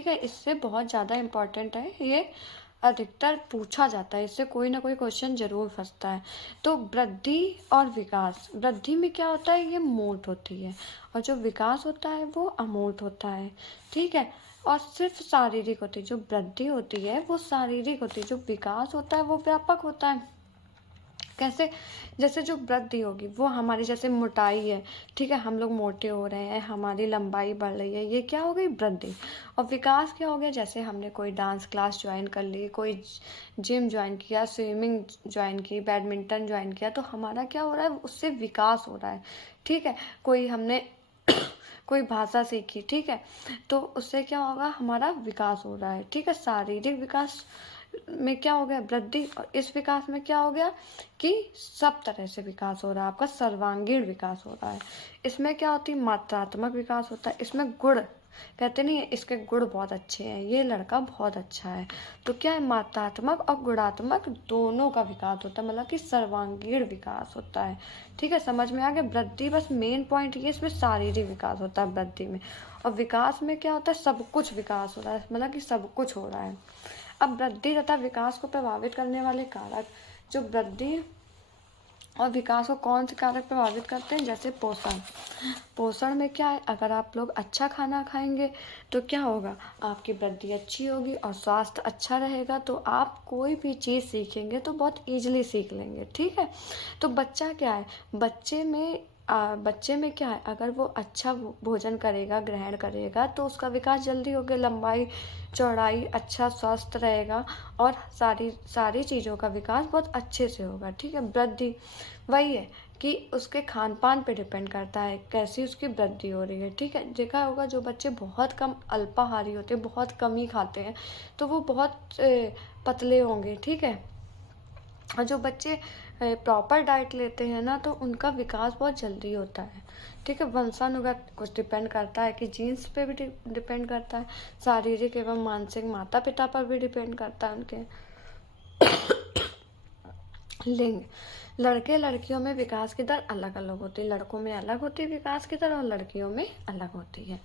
ठीक है, इससे बहुत ज़्यादा इम्पोर्टेंट है ये, अधिकतर पूछा जाता है, इससे कोई ना कोई क्वेश्चन जरूर फंसता है। तो वृद्धि और विकास, वृद्धि में क्या होता है, ये मूर्त होती है, और जो विकास होता है वो अमूर्त होता है, ठीक है। और सिर्फ शारीरिक होती है, जो वृद्धि होती है वो शारीरिक होती है, जो विकास होता है वो व्यापक होता है। कैसे, जैसे जो वृद्धि होगी वो हमारी, जैसे मोटाई है, ठीक है, हम लोग मोटे हो रहे हैं, हमारी लंबाई बढ़ रही है, ये क्या हो गई, वृद्धि। और विकास क्या हो गया, जैसे हमने कोई डांस क्लास ज्वाइन कर ली, कोई जिम ज्वाइन किया, स्विमिंग ज्वाइन की, बैडमिंटन ज्वाइन किया, तो हमारा क्या हो रहा है, उससे विकास हो रहा है, ठीक है। कोई हमने कोई भाषा सीखी, ठीक है, तो उससे क्या होगा, हमारा विकास हो रहा है, ठीक है। शारीरिक विकास में क्या हो गया, वृद्धि, और इस विकास में क्या हो गया कि सब तरह से विकास हो रहा है, आपका सर्वांगीण विकास हो रहा है। इसमें क्या होती है, मात्रात्मक विकास होता है, इसमें गुण, कहते नहीं इसके गुण बहुत अच्छे हैं, ये लड़का बहुत अच्छा है, तो क्या है, मात्रात्मक और गुणात्मक दोनों का विकास होता है, मतलब कि सर्वांगीण विकास होता है, ठीक है। समझ में आ गया, वृद्धि बस मेन पॉइंट ये, इसमें शारीरिक विकास होता है वृद्धि में, और विकास में क्या होता है, सब कुछ विकास हो रहा है, मतलब कि सब कुछ हो रहा है। अब वृद्धि तथा विकास को प्रभावित करने वाले कारक, जो वृद्धि और विकास को कौन से कारक प्रभावित करते हैं, जैसे पोषण। पोषण में क्या है, अगर आप लोग अच्छा खाना खाएंगे तो क्या होगा, आपकी वृद्धि अच्छी होगी, और स्वास्थ्य अच्छा रहेगा तो आप कोई भी चीज़ सीखेंगे तो बहुत ईजिली सीख लेंगे, ठीक है। तो बच्चा क्या है, बच्चे में क्या है, अगर वो अच्छा भोजन करेगा, ग्रहण करेगा, तो उसका विकास जल्दी होगा, लंबाई चौड़ाई, अच्छा स्वास्थ्य रहेगा, और सारी चीज़ों का विकास बहुत अच्छे से होगा, ठीक है। वृद्धि वही है कि उसके खान पान पे डिपेंड करता है कैसी उसकी वृद्धि हो रही है, ठीक है। देखा होगा जो बच्चे बहुत कम अल्पाहारी होते हैं, बहुत कम ही खाते हैं, तो वो बहुत पतले होंगे, ठीक है। और जो बच्चे प्रॉपर डाइट लेते हैं ना, तो उनका विकास बहुत जल्दी होता है, ठीक है। वंशानुगत कुछ डिपेंड करता है कि जीन्स पे भी डिपेंड करता है, शारीरिक एवं मानसिक माता पिता पर भी डिपेंड करता है उनके। लिंग, लड़के लड़कियों में विकास की दर अलग अलग होती है, लड़कों में अलग होती है विकास की दर, और लड़कियों में अलग होती है,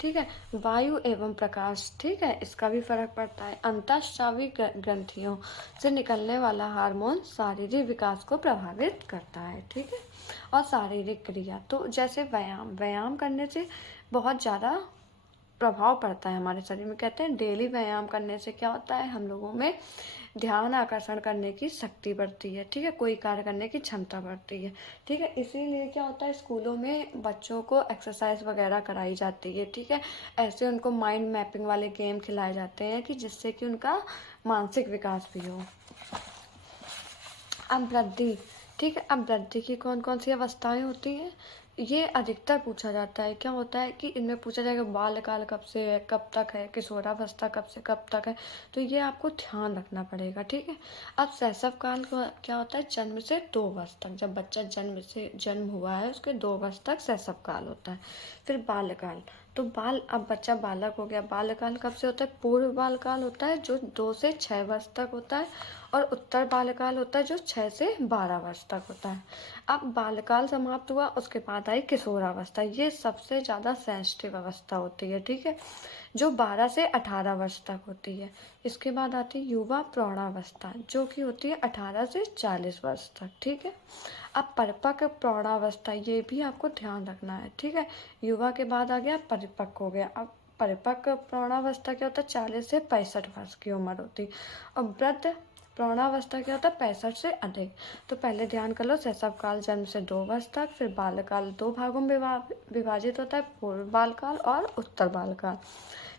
ठीक है। वायु एवं प्रकाश, ठीक है, इसका भी फर्क पड़ता है। अंतःस्रावी ग्रंथियों से निकलने वाला हार्मोन शारीरिक विकास को प्रभावित करता है, ठीक है। और शारीरिक क्रिया, तो जैसे व्यायाम करने से बहुत ज़्यादा प्रभाव पड़ता है हमारे शरीर में। कहते हैं डेली व्यायाम करने से क्या होता है, हम लोगों में ध्यान आकर्षण करने की शक्ति बढ़ती है, ठीक है, कोई कार्य करने की क्षमता बढ़ती है, ठीक है। इसीलिए क्या होता है, स्कूलों में बच्चों को एक्सरसाइज वगैरह कराई जाती है, ठीक है। ऐसे उनको माइंड मैपिंग वाले गेम खिलाए जाते हैं कि जिससे कि उनका मानसिक विकास भी हो। अब वृद्धि, ठीक है, अब वृद्धि की कौन कौन सी अवस्थाएं होती हैं, ये अधिकतर पूछा जाता है। क्या होता है कि इनमें पूछा जाएगा बाल्यकाल कब से है, कब तक है, किशोरावस्था कब से कब तक है, तो ये आपको ध्यान रखना पड़ेगा, ठीक है। अब शैशव काल को क्या होता है, जन्म से 2 वर्ष तक, जब बच्चा जन्म हुआ है उसके 2 वर्ष तक शैशव काल होता है। फिर बाल्यकाल, तो अब बच्चा बालक हो गया, बाल्यकाल कब से होता है, पूर्व बालकाल होता है जो 2 से 6 वर्ष तक होता है, और उत्तर बाल्यकाल होता है जो 6 से 12 वर्ष तक होता है। अब बाल्यकाल समाप्त हुआ, उसके बाद आई किशोरावस्था, ये सबसे ज़्यादा सेंसिटिव अवस्था होती है, ठीक है, जो 12 से 18 वर्ष तक होती है। इसके बाद आती है युवा प्रौढ़ावस्था, जो कि होती है 18 से 40 वर्ष तक, ठीक है। अब परिपक्व प्रौढ़ावस्था, ये भी आपको ध्यान रखना है, ठीक है। युवा के बाद आ गया परिपक्व हो गया। अब परिपक्व प्रौढ़ावस्था क्या होता है, 40 से 65 वर्ष की उम्र होती है। और वृद्ध प्रौढ़ावस्था क्या होता है, 65 से अधिक। तो पहले ध्यान कर लो, शैशव काल जन्म से 2 वर्ष तक, फिर बाल्यकाल 2 भागों में विभाजित होता है, पूर्व बालकाल और उत्तर बालकाल।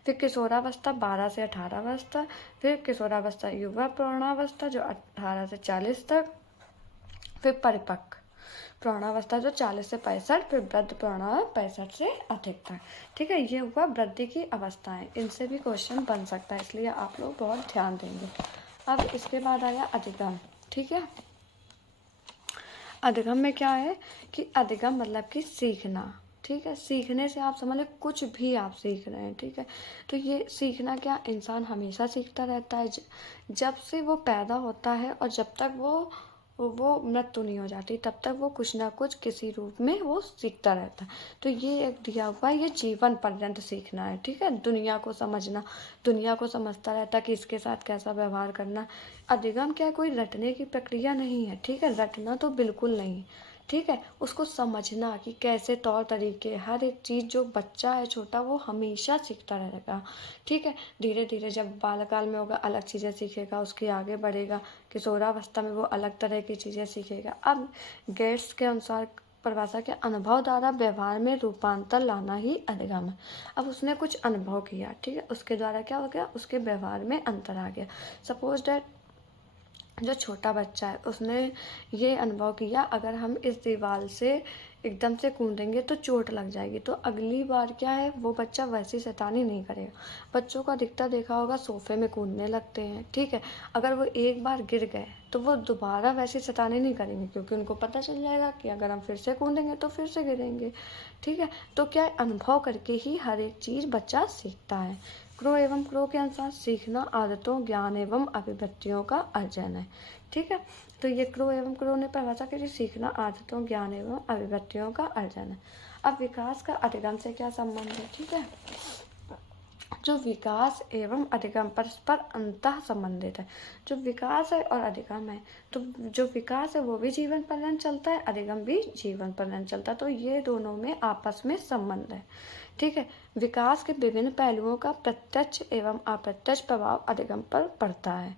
फिर किशोरावस्था 12 से 18 वर्ष तक, फिर किशोरावस्था युवा प्रौढ़ावस्था जो 18 से 40 तक, फिर परिपक्व प्रौढ़ावस्था जो 40 से 65, फिर वृद्ध प्रौढ़ा 65 से अधिक तक, ठीक है। ये हुआ वृद्धि की अवस्थाएं, इनसे भी क्वेश्चन बन सकता है, इसलिए आप लोग बहुत ध्यान देंगे। अब इसके बाद आया अधिगम, ठीक है। अधिगम में क्या है कि अधिगम मतलब कि सीखना, ठीक है। सीखने से आप समझ लें कुछ भी आप सीख रहे हैं, ठीक है। तो ये सीखना क्या, इंसान हमेशा सीखता रहता है, जब से वो पैदा होता है और जब तक वो वो मृत्यु नहीं हो जाती, तब तक वो कुछ ना कुछ किसी रूप में वो सीखता रहता है। तो ये एक दिया हुआ ये जीवन पर्यंत सीखना है, ठीक है, दुनिया को समझना, दुनिया को समझता रहता है कि इसके साथ कैसा व्यवहार करना। अधिगम क्या कोई रटने की प्रक्रिया नहीं है, ठीक है, रटना तो बिल्कुल नहीं, ठीक है, उसको समझना कि कैसे तौर तरीके, हर एक चीज़ जो बच्चा है छोटा वो हमेशा सीखता रहेगा, ठीक है। धीरे धीरे जब बालकाल में होगा अलग चीज़ें सीखेगा, उसके आगे बढ़ेगा, किशोरावस्था में वो अलग तरह की चीज़ें सीखेगा। अब गेट्स के अनुसार परिभाषा के अनुभव द्वारा व्यवहार में रूपांतर लाना ही अधिगम है। अब उसने कुछ अनुभव किया, ठीक है, उसके द्वारा क्या हो गया, उसके व्यवहार में अंतर आ गया। सपोज डैट जो छोटा बच्चा है उसने ये अनुभव किया अगर हम इस दीवार से एकदम से कूदेंगे तो चोट लग जाएगी, तो अगली बार क्या है वो बच्चा वैसी शैतानी नहीं करेगा। बच्चों को अधिकतर देखा होगा सोफे में कूदने लगते हैं, ठीक है, अगर वो एक बार गिर गए तो वो दोबारा वैसी शैतानी नहीं करेंगे, क्योंकि उनको पता चल जाएगा कि अगर हम फिर से कूदेंगे तो फिर से गिरेंगे, ठीक है। तो क्या है, अनुभव करके ही हर एक चीज़ बच्चा सीखता है। क्रो एवं क्रो के अनुसार सीखना आदतों, ज्ञान एवं अभिव्यक्तियों का अर्जन है, ठीक है। तो ये क्रो एवं क्रो ने परिभाषा की, सीखना आदतों, ज्ञान एवं अभिव्यक्तियों का अर्जन है। अब विकास का अधिगम से क्या संबंध है, ठीक है। जो विकास एवं अधिगम परस्पर अंतः संबंधित है। जो विकास है और अधिगम है, तो जो विकास है वो भी जीवन पर्यंत चलता है, अधिगम भी जीवन पर्यंत चलता है, तो ये दोनों में आपस में संबंध है, ठीक है। विकास के विभिन्न पहलुओं का प्रत्यक्ष एवं अप्रत्यक्ष प्रभाव अधिगम पर पड़ता है,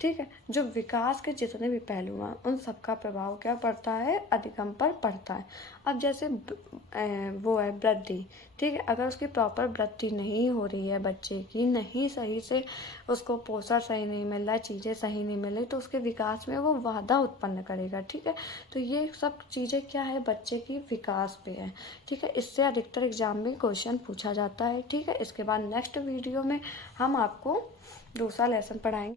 ठीक है। जो विकास के जितने भी पहलू हैं उन सबका प्रभाव क्या पड़ता है, अधिगम पर पड़ता है। अब जैसे वो है वृद्धि, ठीक है, अगर उसकी प्रॉपर वृद्धि नहीं हो रही है बच्चे की, नहीं सही से उसको पोषण सही नहीं मिल रहा है, चीज़ें सही नहीं मिल रही, तो उसके विकास में वो बाधा उत्पन्न करेगा, ठीक है। तो ये सब चीज़ें क्या है, बच्चे की विकास पे है, ठीक है। इससे अधिकतर एग्जाम में क्वेश्चन पूछा जाता है, ठीक है। इसके बाद नेक्स्ट वीडियो में हम आपको दूसरा लेसन पढ़ाएंगे।